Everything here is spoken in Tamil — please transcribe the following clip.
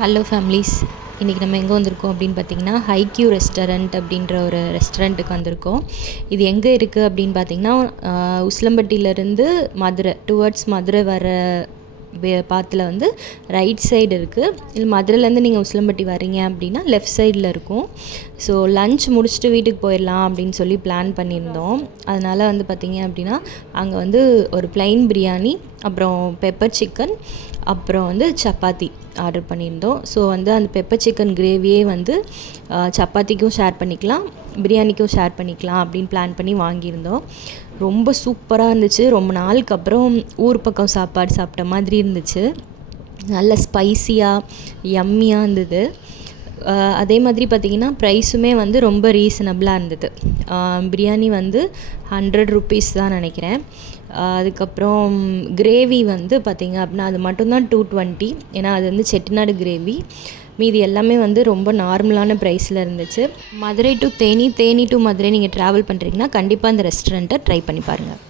ஹலோ ஃபேமிலிஸ், இன்றைக்கி நம்ம எங்கே வந்திருக்கோம் அப்படின்னு பார்த்தீங்கன்னா ஹைக்யூ ரெஸ்டாரண்ட் அப்படின்ற ஒரு ரெஸ்டாரண்ட்டுக்கு வந்திருக்கோம். இது எங்கே இருக்குது அப்படின்னு பார்த்தீங்கன்னா உசிலம்பட்டியிலேருந்து மதுரை டுவர்ட்ஸ் மதுரை வர பாத்தில் வந்து ரைட் சைடு இருக்குது. இல்லை மதுரையிலேருந்து நீங்கள் உசிலம்பட்டி வரீங்க அப்படின்னா லெஃப்ட் சைடில் இருக்கும். ஸோ லன்ச் முடிச்சுட்டு வீட்டுக்கு போயிடலாம் அப்படின்னு சொல்லி பிளான் பண்ணியிருந்தோம். அதனால் வந்து பார்த்திங்க அப்படின்னா அங்கே வந்து ஒரு ப்ளைன் பிரியாணி, அப்புறம் பெப்பர் சிக்கன், அப்புறம் வந்து சப்பாத்தி ஆர்டர் பண்ணியிருந்தோம். ஸோ வந்து அந்த பெப்பர் சிக்கன் கிரேவியே வந்து சப்பாத்திக்கும் ஷேர் பண்ணிக்கலாம், பிரியாணிக்கும் ஷேர் பண்ணிக்கலாம் அப்படின்னு பிளான் பண்ணி வாங்கியிருந்தோம். ரொம்ப சூப்பராக இருந்துச்சு. ரொம்ப நாளுக்கு அப்புறம் ஊர் பக்கம் சாப்பாடு சாப்பிட்ட மாதிரி இருந்துச்சு. நல்ல ஸ்பைஸியாக யம்மியாக இருந்தது. அதே மாதிரி பார்த்திங்கன்னா ப்ரைஸுமே வந்து ரொம்ப ரீசனபிளாக இருந்தது. பிரியாணி வந்து 100 ருபீஸ் தான் நினைக்கிறேன். அதுக்கப்புறம் கிரேவி வந்து பார்த்திங்க அப்படின்னா அது மட்டும்தான் 220. ஏன்னா அது வந்து செட்டிநாடு கிரேவி. மீதி எல்லாமே வந்து ரொம்ப நார்மலான ப்ரைஸில் இருந்துச்சு. மதுரை டு தேனி, தேனி டு மதுரை நீங்கள் ட்ராவல் பண்ணுறீங்கன்னா கண்டிப்பாக அந்த ரெஸ்டாரண்ட்டை ட்ரை பண்ணி பாருங்கள்.